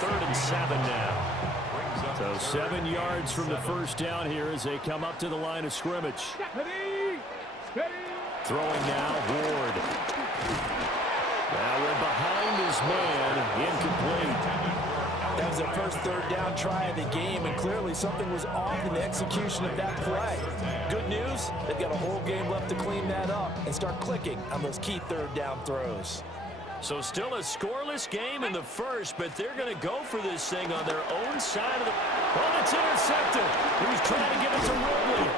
3rd and 7 now. So 7 yards from the first down here as they come up to the line of scrimmage. Throwing now, Ward. Now we're behind his man, incomplete. That was the first 3rd down try of the game, and clearly something was off in the execution of that play. Good news, they've got a whole game left to clean that up and start clicking on those key 3rd down throws. So still a scoreless game in the first, but they're going to go for this thing on their own side of the... Oh, it's intercepted. He was trying to give it to Ridley.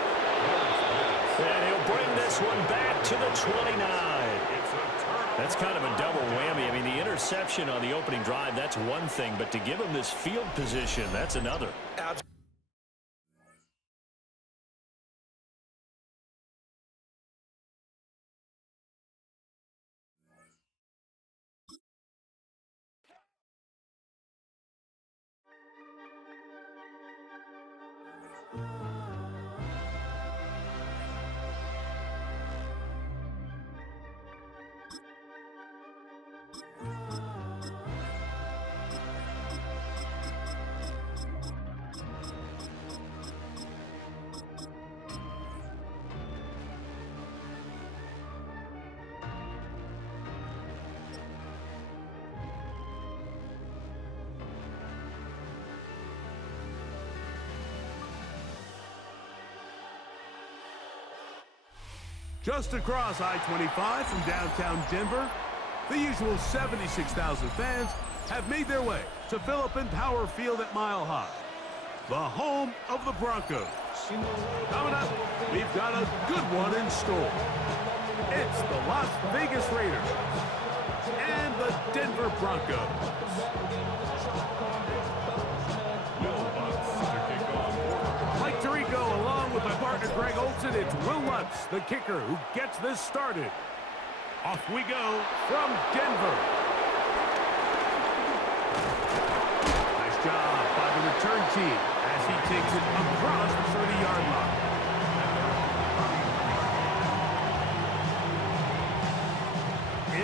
And he'll bring this one back to the 29. That's kind of a double whammy. I mean, the interception on the opening drive, that's one thing, but to give him this field position, that's another. Just across I-25 from downtown Denver, the usual 76,000 fans have made their way to Philip-Power Field at Mile High, the home of the Broncos. Coming up, we've got a good one in store. It's the Las Vegas Raiders and the Denver Broncos. Mike Tirico along with my partner Greg Olson, it's Will Lutz, the kicker, who gets this started. Off we go from Denver. Nice job by the return team as he takes it across the 30-yard line.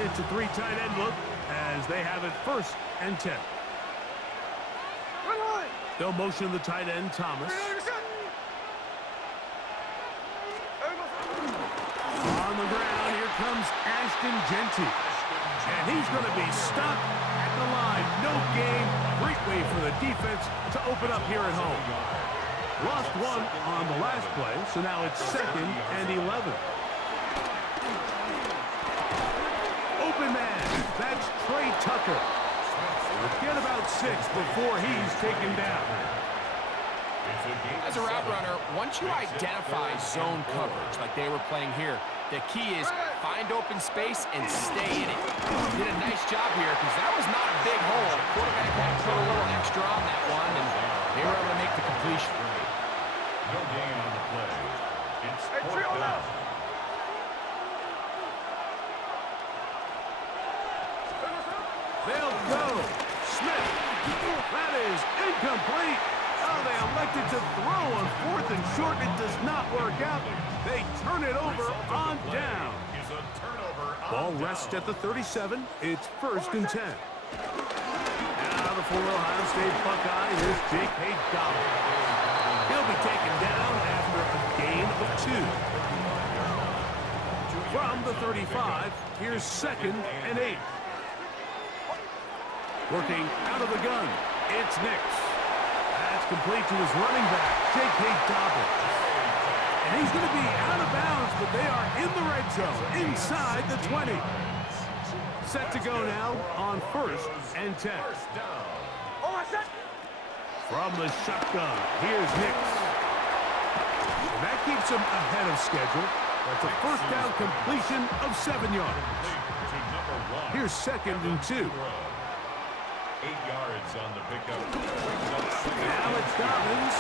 It's a 3 tight end look as they have it 1st and 10. They'll motion the tight end, Thomas. On the ground, here comes Ashton Genty. And he's going to be stopped at the line. No gain. Great way for the defense to open up here at home. Lost one on the last play, so now it's 2nd and 11. Open man. That's Trey Tucker. Get about 6 before he's taken down. As a route runner, once you identify zone coverage like they were playing here, the key is find open space and stay in it. Did a nice job here because that was not a big hole. The quarterback had to put a little extra on that one, and they were able to make the completion. No gain on the play. It's 4th down. They'll go. Smith. That is incomplete. Oh, they elected to throw on 4th and short. It does not work out. They turn it over on down. Ball rests at the 37. It's 1st and 10. Now the former Ohio State Buckeye is J.K. Dobbins. He'll be taken down after a gain of 2. From the 35, here's 2nd and 8. Working out of the gun, it's Nix. That's complete to his running back, J.K. Dobbins. And he's going to be out of bounds, but they are in the red zone, inside the 20. Set to go now on 1st and 10. From the shotgun, here's Nix. And that keeps him ahead of schedule. That's a 1st down completion of 7 yards. Here's 2nd and 2. 8 yards on the pickup. Now it's Dobbins.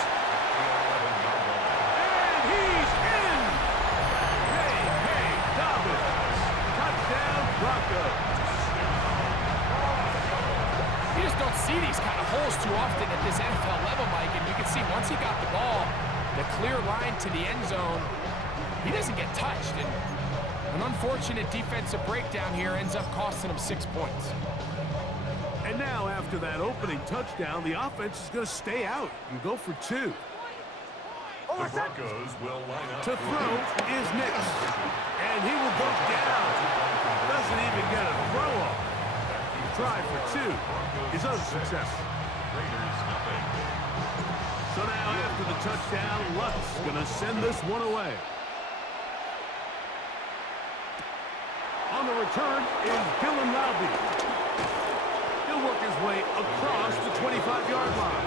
And he's in! Hey, Dobbins. Touchdown, Broncos. You just don't see these kind of holes too often at this NFL level, Mike, and you can see once he got the ball, the clear line to the end zone, he doesn't get touched. And an unfortunate defensive breakdown here ends up costing him 6 points. And now, after After that opening touchdown, the offense is going to stay out and go for 2. The Broncos will line up. To throw is Nix. And he will go down. Doesn't even get a throw off. Try for 2 is unsuccessful. Raiders nothing. So now after the touchdown, Luck's going to send this one away. On the return is Dylan Lowby. He'll work his way across the 25-yard line.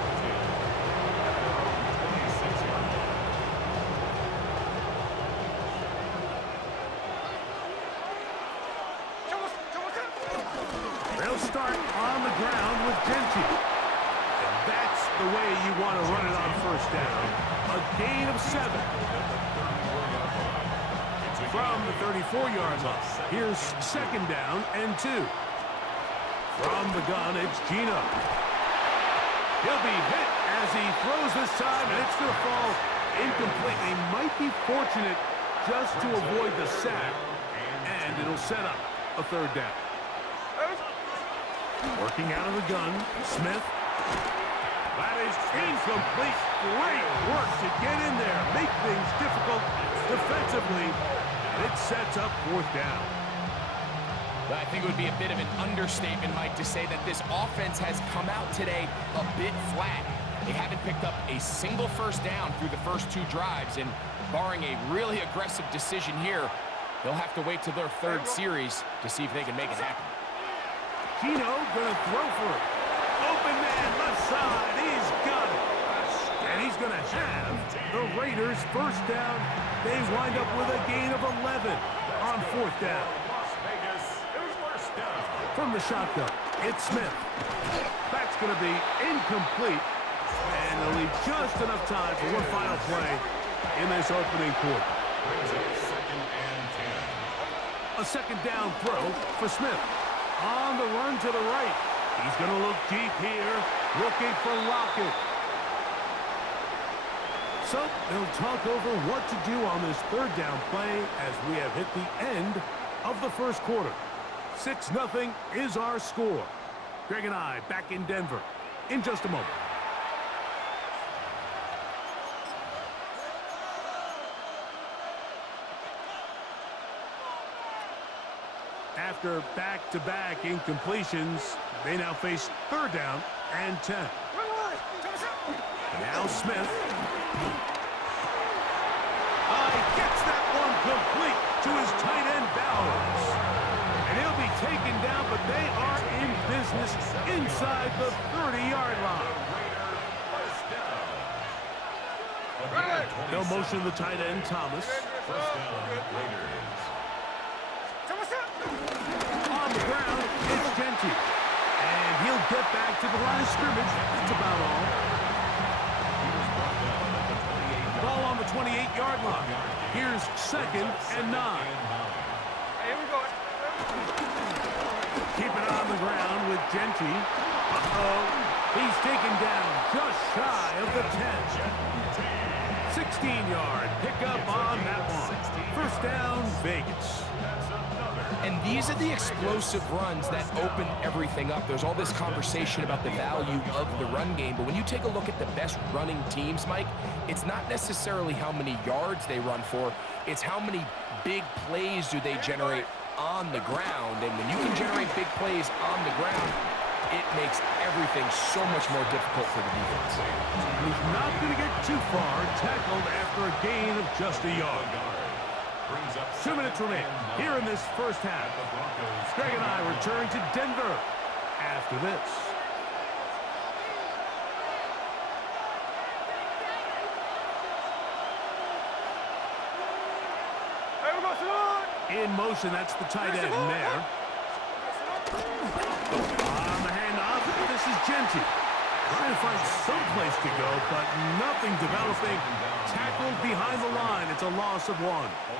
They'll start on the ground with Genty. And that's the way you want to run it on first down. A gain of 7. From the 34-yard line, here's second down and 2. From the gun, it's Gino. He'll be hit as he throws this time, and it's going to fall incomplete. He might be fortunate just to avoid the sack, and it'll set up a third down. Working out of the gun, Smith. That is incomplete. Great work to get in there, make things difficult defensively. It sets up fourth down. I think it would be a bit of an understatement, Mike, to say that this offense has come out today a bit flat. They haven't picked up a single first down through the first 2 drives, and barring a really aggressive decision here, they'll have to wait till their 3rd series to see if they can make it happen. Gino gonna throw for it. Open man left side. He's got it. And he's gonna have the Raiders first down. They wind up with a gain of 11 on fourth down. Las Vegas, first down. From the shotgun, it's Smith. That's gonna be incomplete. And they'll leave just enough time for one final play in this opening quarter. Brings up second and 10. A second down throw for Smith. On the run to the right. He's going to look deep here, looking for Lockett. So they'll talk over what to do on this third down play as we have hit the end of the first quarter. 6-0 is our score. Greg and I back in Denver in just a moment. After back-to-back incompletions, they now face third down and 10. Now Smith. Gets that one complete to his tight end Bowers. And he'll be taken down, but they are in business inside the 30-yard line. They'll motion the tight end Thomas. First down, Raiders. On the ground, it's Genty. And he'll get back to the line of scrimmage. That's about all. Ball on the 28-yard line. Here's second and 9. Here we go. Keep it on the ground with Genty. He's taken down just shy of the 10. 16-yard pickup on that one. First down, Vegas. And these are the explosive runs that open everything up. There's all this conversation about the value of the run game, but when you take a look at the best running teams, Mike, it's not necessarily how many yards they run for, it's how many big plays do they generate on the ground. And when you can generate big plays on the ground, it makes everything so much more difficult for the defense. He's not going to get too far, tackled after a gain of just a yard. 2 minutes remaining here in this first half. Greg and I return to Denver after this. In motion, that's the tight end there. On the handoff, this is Genty. Trying to find some place to go, but nothing developing. Tackled behind the line. It's a loss of 1. A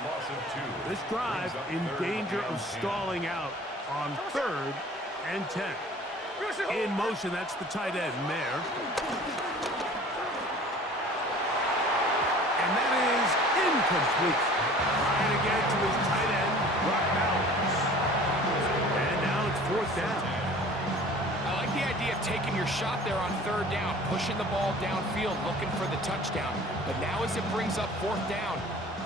loss of 2. This drive in danger of stalling out on 3rd and 10. In motion, that's the tight end, Mayer. And that is incomplete. Trying to get to his tight end, Brock Bowers. And now it's 4th down. I like the idea of taking your shot there on third down, pushing the ball downfield, looking for the touchdown. But now as it brings up fourth down,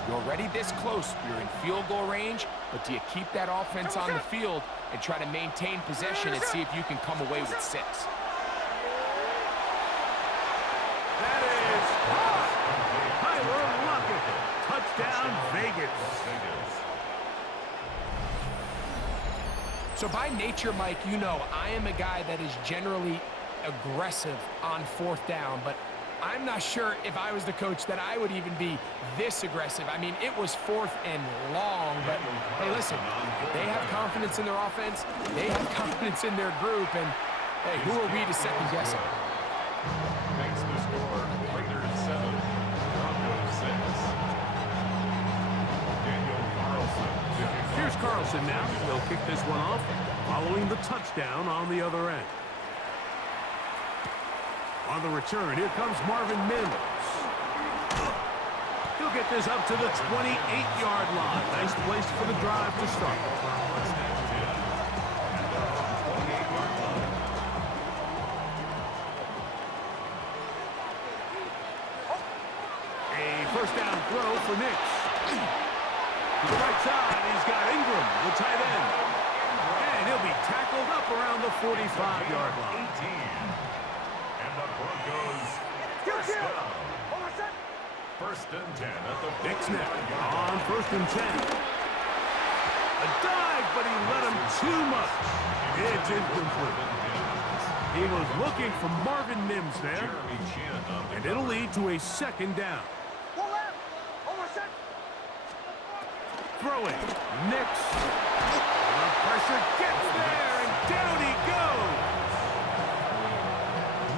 you're already this close. You're in field goal range, but do you keep that offense on the field and try to maintain possession and see if you can come away with 6? That is caught. Tyler Lockett. Touchdown, Vegas. So by nature, Mike, you know I am a guy that is generally aggressive on fourth down, but I'm not sure if I was the coach that I would even be this aggressive. I mean, it was 4th and long, but hey, listen, they have confidence in their offense. They have confidence in their group, and hey, who are we to second guess them? Makes the score Raiders 7, Broncos 6. Daniel Carlson. Here's Carlson now. He'll kick this one off following the touchdown on the other end. On the return, here comes Marvin Mims. He'll get this up to the 28-yard line. Nice place for the drive to start. A first down throw for Nix. To the right side, he's got Ingram, the tight end. And he'll be tackled up around the 45-yard line. And the Broncos first down. First and 10 at the Nix now on first and 10. A dive, but he let him too much. It's incomplete. He was looking for Marvin Mims there, and it'll lead to a second down. Throwing, Nix. The pressure gets there, and down he goes.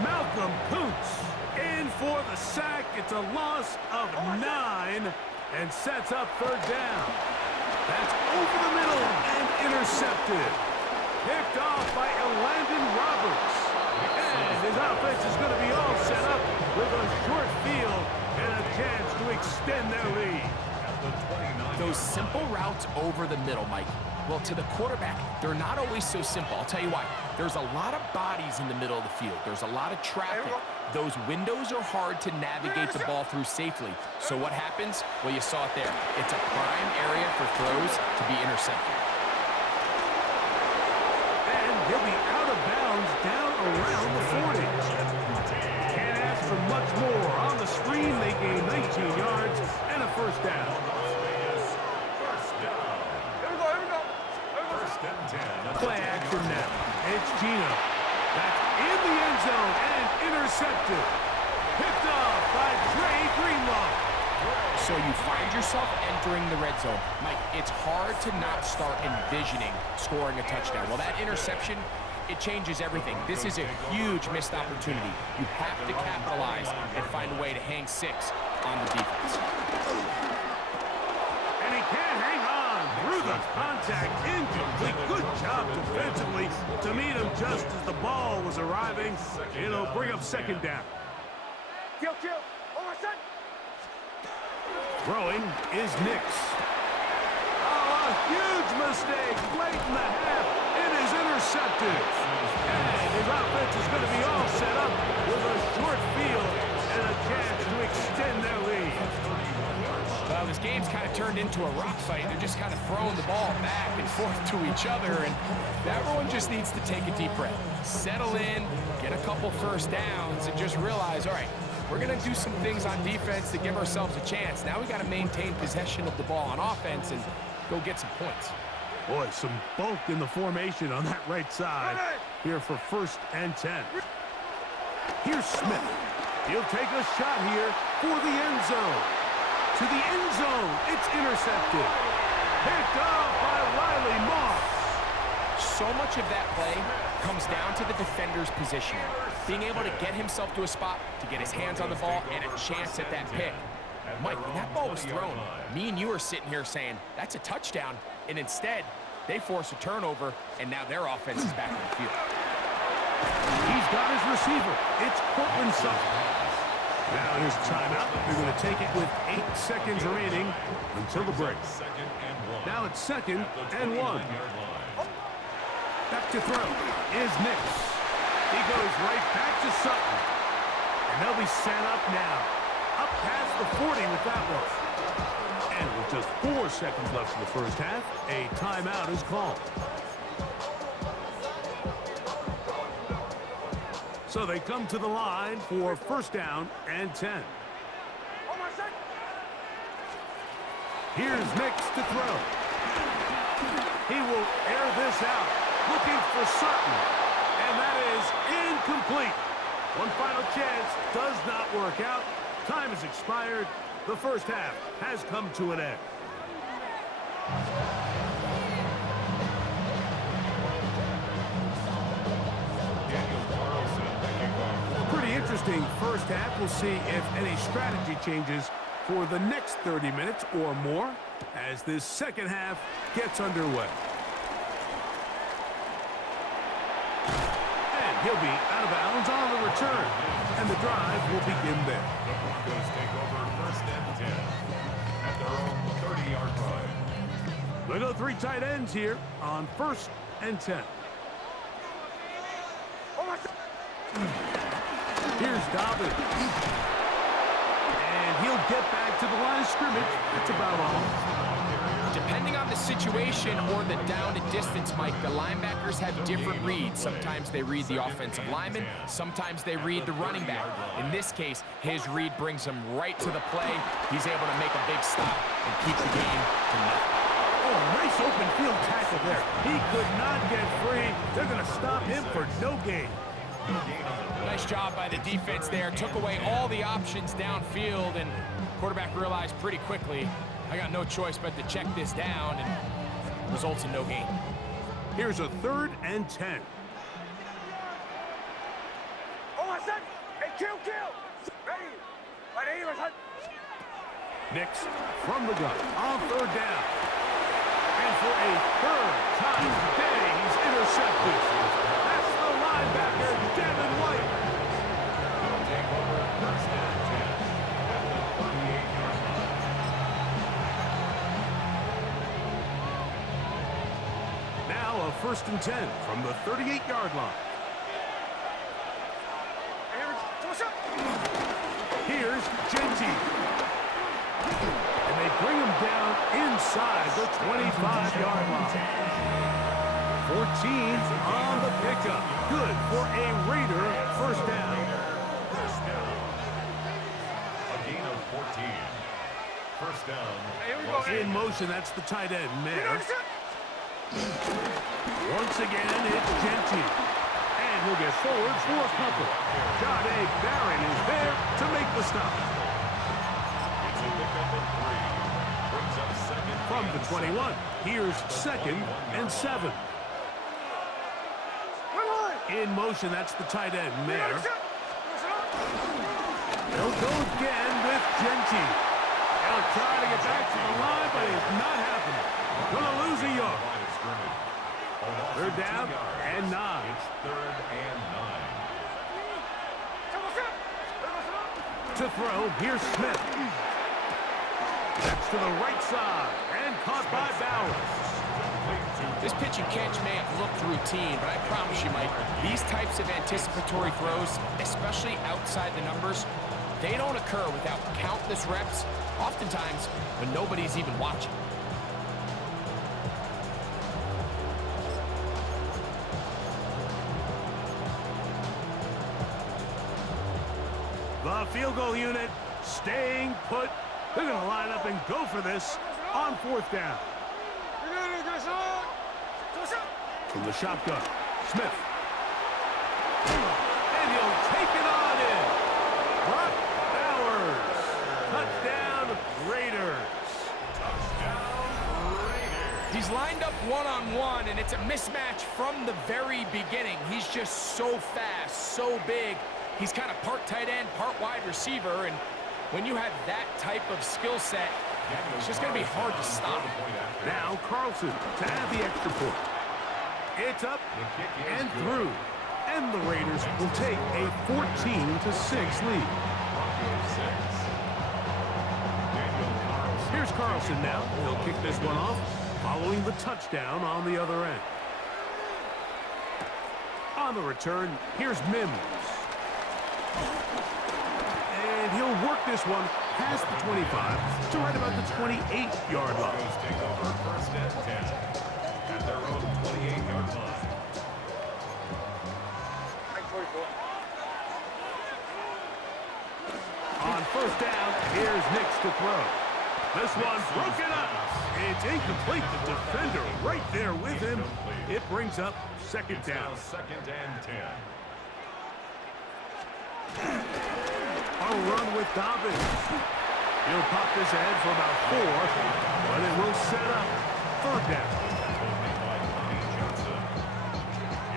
Malcolm Kuntz in for the sack. It's a loss of 9 and sets up third down. That's over the middle and intercepted. Picked off by Elandon Roberts. And his offense is going to be all set up with a short field and a chance to extend their lead. Those simple routes over the middle, Mike. Well, to the quarterback, they're not always so simple. I'll tell you why. There's a lot of bodies in the middle of the field. There's a lot of traffic. Those windows are hard to navigate the ball through safely. So what happens? Well, you saw it there. It's a prime area for throws to be intercepted. And he'll be out of bounds down around the 40. Can't ask for much more. On the screen, they gain 19 yards and a first down. Play action now. It's Gino. That's in the end zone and intercepted. Picked off by Dre Greenlaw. So you find yourself entering the red zone. Mike, it's hard to not start envisioning scoring a touchdown. Well, that interception, it changes everything. This is a huge missed opportunity. You have to capitalize and find a way to hang 6 on the defense. And he can't hang on through the contact. Incomplete. Good job defensively to meet him just as the ball was arriving. It'll bring up second down. Throwing is Nix. Oh, a huge mistake late in the half. It is intercepted. And his offense is going to be all set up with a short field and a chance to extend their lead. Well, this game's kind of turned into a rock fight. They're just kind of throwing the ball back and forth to each other, and everyone just needs to take a deep breath, settle in, get a couple first downs, and just realize, all right, we're going to do some things on defense to give ourselves a chance. Now we got to maintain possession of the ball on offense and go get some points. Boy, some bulk in the formation on that right side here for first and 10. Here's Smith. He'll take a shot here for the end zone. To the end zone, it's intercepted. Picked off by Riley Moss. So much of that play comes down to the defender's positioning. Being able to get himself to a spot, to get his hands on the ball, and a chance at that pick. Mike, when that ball was thrown, me and you are sitting here saying, that's a touchdown, and instead, they force a turnover, and now their offense is back on the field. He's got his receiver. It's Cortland Sutton. Now here's timeout. They're going to take it with 8 seconds remaining until the break. Now it's second and 1. Back to throw is Nix. He goes right back to Sutton. And they'll be set up now. Up past the 40 with that one. And with just 4 seconds left in the first half, a timeout is called. So they come to the line for first down and 10. Here's Mix to throw. He will air this out, looking for Sutton. And that is incomplete. One final chance does not work out. Time has expired. The first half has come to an end. Pretty interesting first half. We'll see if any strategy changes for the next 30 minutes or more as this second half gets underway. And he'll be out of bounds on the return. And the drive will begin there. The Broncos take over first and 10 at their own 30-yard line. They go 3 tight ends here on first and 10. Here's Dobbins. And he'll get back to the line of scrimmage. That's about all. Depending on the situation or the down and distance, Mike, the linebackers have different reads. Sometimes they read the offensive lineman. Sometimes they read the running back. In this case, his read brings him right to the play. He's able to make a big stop and keep the game to nothing. Oh, nice open field tackle there. He could not get free. They're going to stop him for no gain. Nice job by the defense there. Took away all the options downfield, and quarterback realized pretty quickly, I got no choice but to check this down, and results in no gain. Here's a 3rd and 10. Nix from the gun on 3rd down. And for a 3rd time today, he's intercepted. That's the linebacker, Devin White. They'll take over first and 10 at the 38-yard line. Now a 1st and 10 from the 38-yard line. Here's Genty. And they bring him down inside the 25-yard line. 14 on the pickup. Good for a Raider first down. First down. A gain of 14. First down. In motion, that's the tight end, Mayer. Once again, it's Genty. And he'll get forward for a couple. Jahdae Barron is there to make the stop. It's a pickup of 3. Brings up second. From the 21, here's 2nd and 7. In motion, that's the tight end, Mayer. They'll go again with Genty. They'll try to get back to the line, but it's not happening. Gonna lose a yard. 3rd down and 9. It's 3rd and 9. To throw, here's Smith. That's to the right side and caught by Bowers. This pitch and catch may have looked routine, but I promise you, Mike, these types of anticipatory throws, especially outside the numbers, they don't occur without countless reps, oftentimes when nobody's even watching. The field goal unit staying put. They're going to line up and go for this on 4th down. From the shotgun, Smith. And he'll take it on in. Brock Bowers. Touchdown, Raiders. He's lined up one-on-one, and it's a mismatch from the very beginning. He's just so fast, so big. He's kind of part tight end, part wide receiver, and when you have that type of skill set, it's just going to be hard to stop. Now Carlson to add the extra point. It's up and through. And the Raiders will take a 14-6 lead. Here's Carlson now. He'll kick this one off following the touchdown on the other end. On the return, here's Mims. And he'll work this one past the 25 to right about the 28-yard line. Take over first and 10 at their own 28-yard line. On first down, here's Nix to throw. This one broken up. It's incomplete. The defender right there with him. It brings up second down. Second and 10. A run with Dobbins. He'll pop this ahead for about 4, but it will set up third down.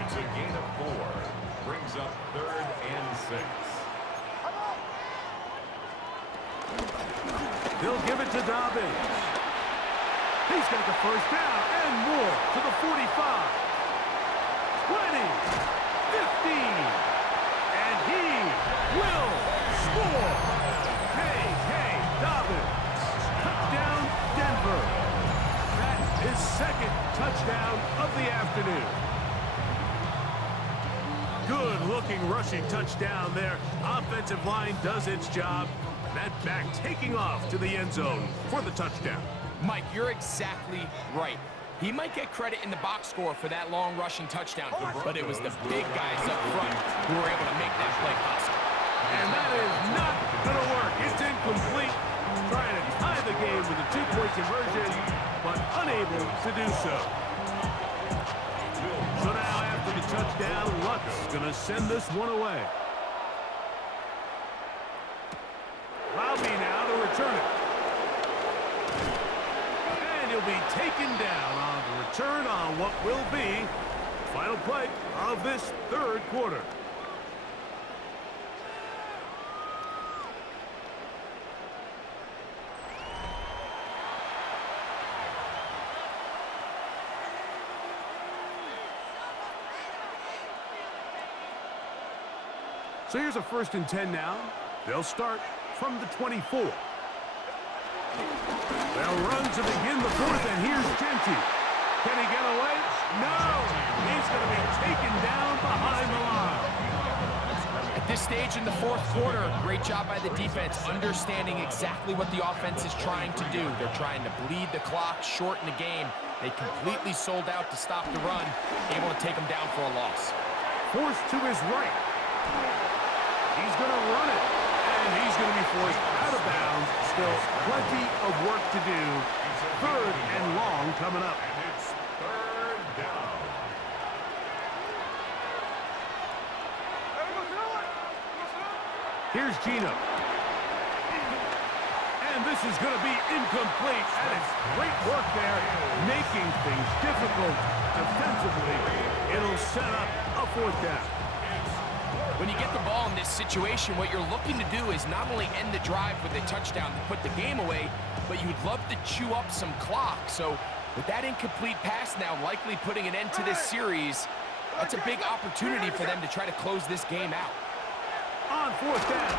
It's a gain of 4. Brings up third and 6. They'll give it to Dobbins. He's got the first down and more to the 45. 20. 15. And he will score. Hey, Dobbins. Touchdown, Denver. That is second touchdown of the afternoon. Good-looking rushing touchdown there. Offensive line does its job. That back taking off to the end zone for the touchdown. Mike, you're exactly right. He might get credit in the box score for that long rushing touchdown, but it was the big guys up front who were able to make that play possible. And that is not going to work. It's incomplete. Trying to tie the game with a 2-point conversion, but unable to do so. So now after the touchdown, Luck's going to send this one away. Allow me now to return it. And he'll be taken down on the return on what will be the final play of this third quarter. So here's a 1st and 10 now. They'll start from the 24. They'll run to begin the 4th, and here's Genty. Can he get away? No! He's going to be taken down behind the line. At this stage in the 4th quarter, great job by the defense, understanding exactly what the offense is trying to do. They're trying to bleed the clock, shorten the game. They completely sold out to stop the run, able to take them down for a loss. Forced to his right. He's going to run it, and he's going to be forced out of bounds. Still plenty of work to do. 3rd and long coming up. And it's third down. Here's Gino. And this is going to be incomplete. That is great work there, making things difficult defensively. It'll set up a 4th down. When you get the ball in this situation, what you're looking to do is not only end the drive with a touchdown to put the game away, but you'd love to chew up some clock. So with that incomplete pass now likely putting an end to this series, that's a big opportunity for them to try to close this game out. On 4th down,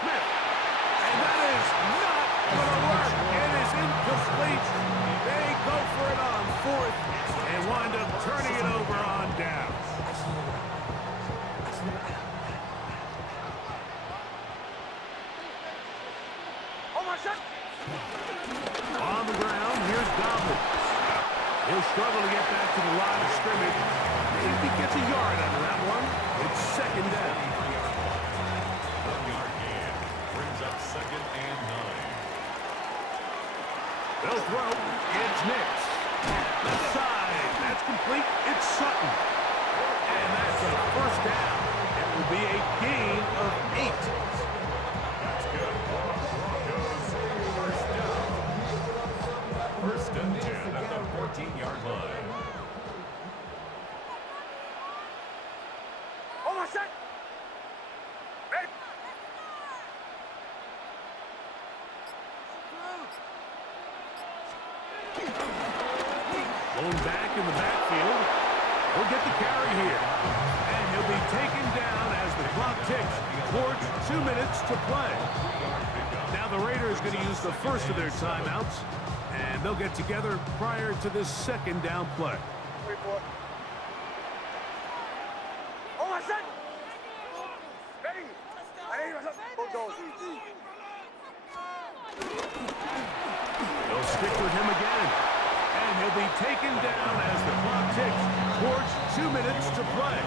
Smith. And that is not going to work. It is incomplete. They go for it on 4th and wind up turning it over on down. On the ground, here's Dobbins. He'll struggle to get back to the line of scrimmage. Maybe he gets a yard out of that one. It's 2nd down. 1-yard gain. Brings up 2nd and 9. They'll throw. It's Nix. Left side. That's complete. It's Sutton. And that's a 1st down. It will be a gain of 8. That's good. Broncos first down. 1st and 10 at the 14-yard line. Going back in the backfield. He'll get the carry here. And he'll be taken down as the clock ticks towards 2 minutes to play. Now the Raiders going to use the first of their timeouts, and they'll get together prior to this 2nd down play. They'll stick with him again. And he'll be taken down as the clock ticks towards 2 minutes to play.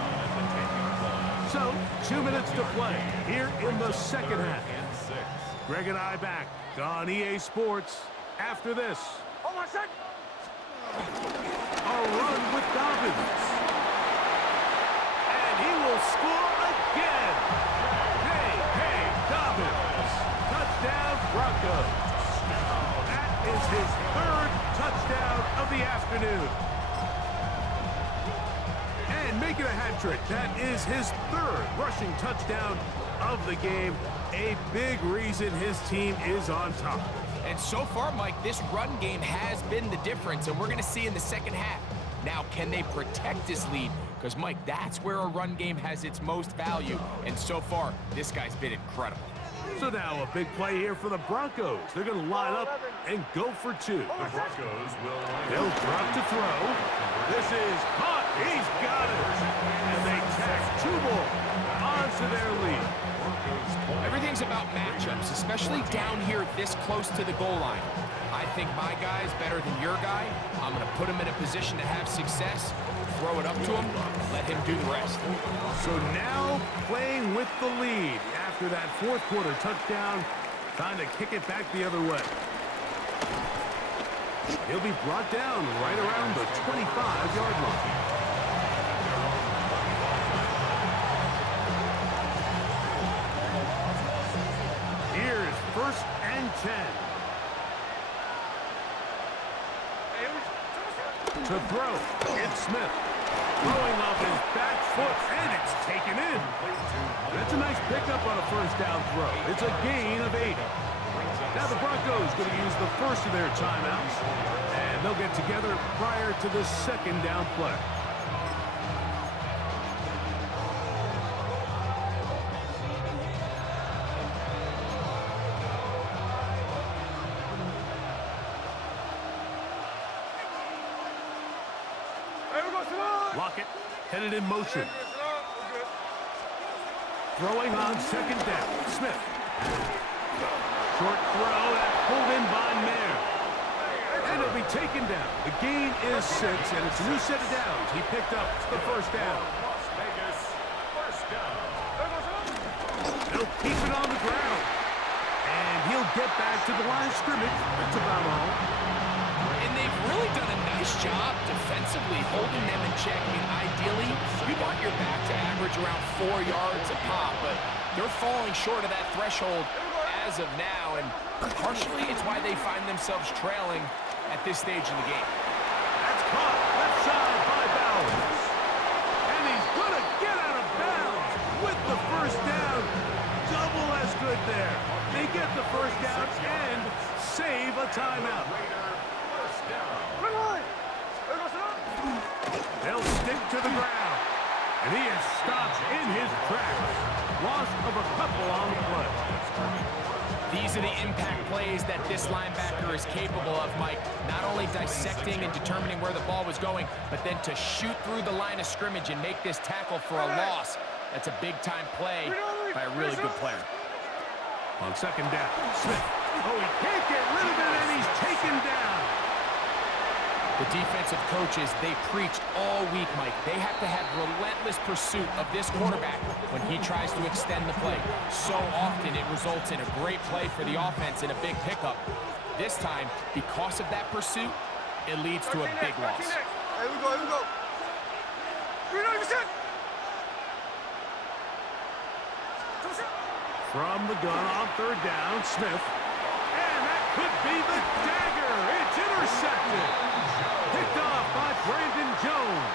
So, 2 minutes to play here in the second half. Greg and I back on EA Sports after this. A run with Dobbins. And he will score again. Hey, Dobbins. Touchdown, Broncos. That is his third touchdown of the afternoon. And making a hat trick. That is his third rushing touchdown of the game. A big reason his team is on top. And so far, Mike, this run game has been the difference, and we're going to see in the second half. Now, can they protect this lead? Because, Mike, that's where a run game has its most value. And so far, this guy's been incredible. So now a big play here for the Broncos. They're going to line up and go for 2. The Broncos will line They'll up. drop to throw. This is caught. He's got it. And they tack 2 more onto their lead. Everything's about matchups, especially down here this close to the goal line. I think my guy's better than your guy. I'm going to put him in a position to have success, throw it up to him, let him do the rest. So now playing with the lead after that fourth quarter touchdown, trying to kick it back the other way. He'll be brought down right around the 25-yard line. Here's 1st and 10. To throw, it's Smith. Throwing off his back foot, and it's taken in. That's a nice pickup on a first down throw. It's a gain of 8. Now the Broncos going to use the first of their timeouts, and they'll get together prior to the second down play. Lockett headed in motion. Throwing on second down. Smith. Short throw that's pulled in by Mayer. And it'll be taken down. The gain is 6, and it's a new set of downs. He picked up the first down. Las Vegas, first down. They'll keep it on the ground. And he'll get back to the line of scrimmage. That's about all. And they've really done a nice job defensively holding them in check. I mean, ideally, you want your back to average around 4 yards a pop, but they're falling short of that threshold as of now, and partially it's why they find themselves trailing at this stage in the game. That's caught left side by Bowers. And he's going to get out of bounds with the first down. Double as good there. They get the first down and save a timeout. They'll stick to the ground. And he is stopped in his tracks. Loss of a couple on the play. These are the impact plays that this linebacker is capable of, Mike. Not only dissecting and determining where the ball was going, but then to shoot through the line of scrimmage and make this tackle for a loss. That's a big-time play by a really good player. On second down, Smith. Oh, he can't get rid of it, and he's taken down. The defensive coaches, they preached all week, Mike. They have to have relentless pursuit of this quarterback when he tries to extend the play. So often it results in a great play for the offense and a big pickup. This time, because of that pursuit, it leads to a big loss. Here we go. From the gun on third down, Smith. And that could be the dagger. It's intercepted. Picked off by Brandon Jones.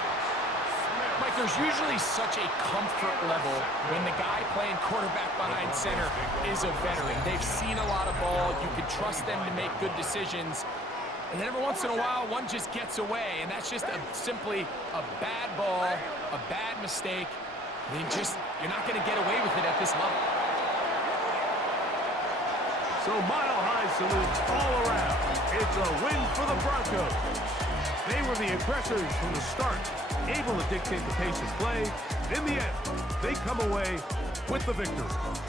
Mike, there's usually such a comfort level when the guy playing quarterback behind center is a veteran. They've seen a lot of ball. You can trust them to make good decisions. And then every once in a while, one just gets away. And that's just simply a bad ball, a bad mistake. I mean, you're not going to get away with it at this level. So mile-high salutes all around. It's a win for the Broncos. They were the aggressors from the start, able to dictate the pace of play. In the end, they come away with the victory.